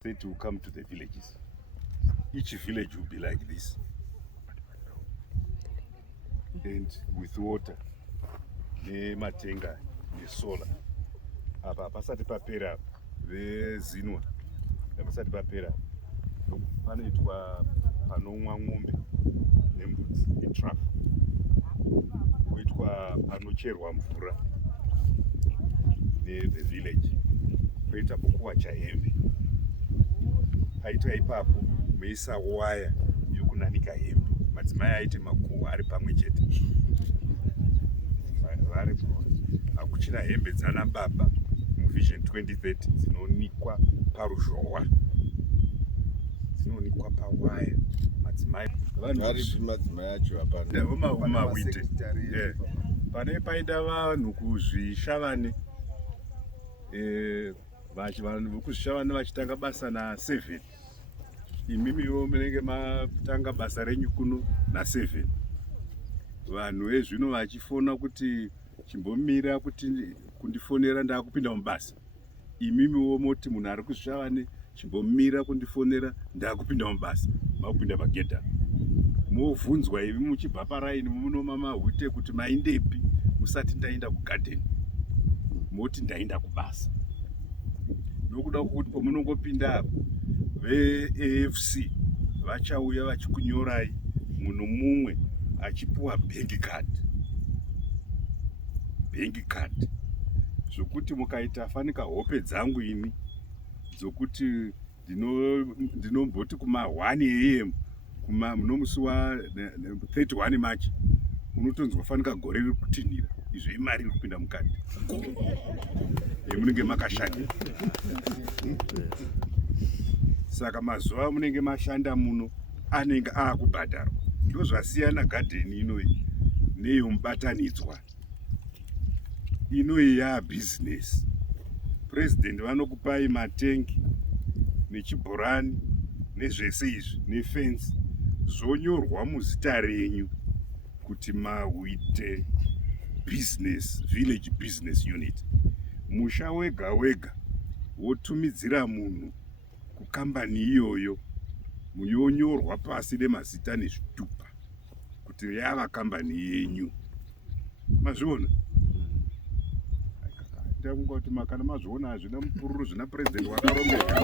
State will come to the villages. Each village will be like this, and with water, nematenga, nesolar. Apa pasati papera vezinwa, pasati papera panoitwa panomwa mombe nembudzi netrafu, poitwa panocherwa mvura the village, poita pokuwacha hembe. Paitwa ipapo meisa waya yokunanika hembe. Madzimai aite makuhwa ari pamwe chete. Hakuchina hembe dzana baba muvision 2030 dzinonikwa paruzhowa, dzinonikwa pawaya. Madzimai acho hapana weMugovera. Pane paida vanhu kuZvishavane, vanhu vekuZvishavane vachitanga basa na7. Imimiwo munenge matanga basa renyu kuno na7. Vanhu vezvino vachifona kuti chimbomira kuti kundifonera ndakupinda mubasa. Imimiwo moti munhu ari kuZvishavane chimbomira kundifonera ndakupinda mubasa. Makupinda pagedha. Movunzwa ivi muchibva paraini muno maMahwite kuti maindepi musati ndaenda kugadheni. Moti ndaenda kubasa. Nokuda kuti pamunongopinda apo veAFC vachauya vachikunyorai munhu mumwe achipuwa bank card zvokuti mukaita fanika hope dzangu ini dzokuti ndinomboti kuma1 AM munomusi wa31 March unotonzwa fanika gore riri kutinhira, izvo imari iri kupinda mukati munenge makashanda. Saka mazuva munenge mashanda muno anenge akubhadharwa. Ndozvasiyana gadheni inoyi neyomubatanidzwa. Inoyi yabusiness. President vanokupai matengi nechibhorani nezvese izvi nefence zvonyorwa muzita renyu kuti Mahwite business village business unit. Musha wega wega wotumidzira munhu kukambani iyoyo muyonyorwa pasi nemazita nezvitupa kuti yava kambani yenyu. Mazviona? Ndakungoti makana mazviona hazvina mupururu, zvina president wakarongeka.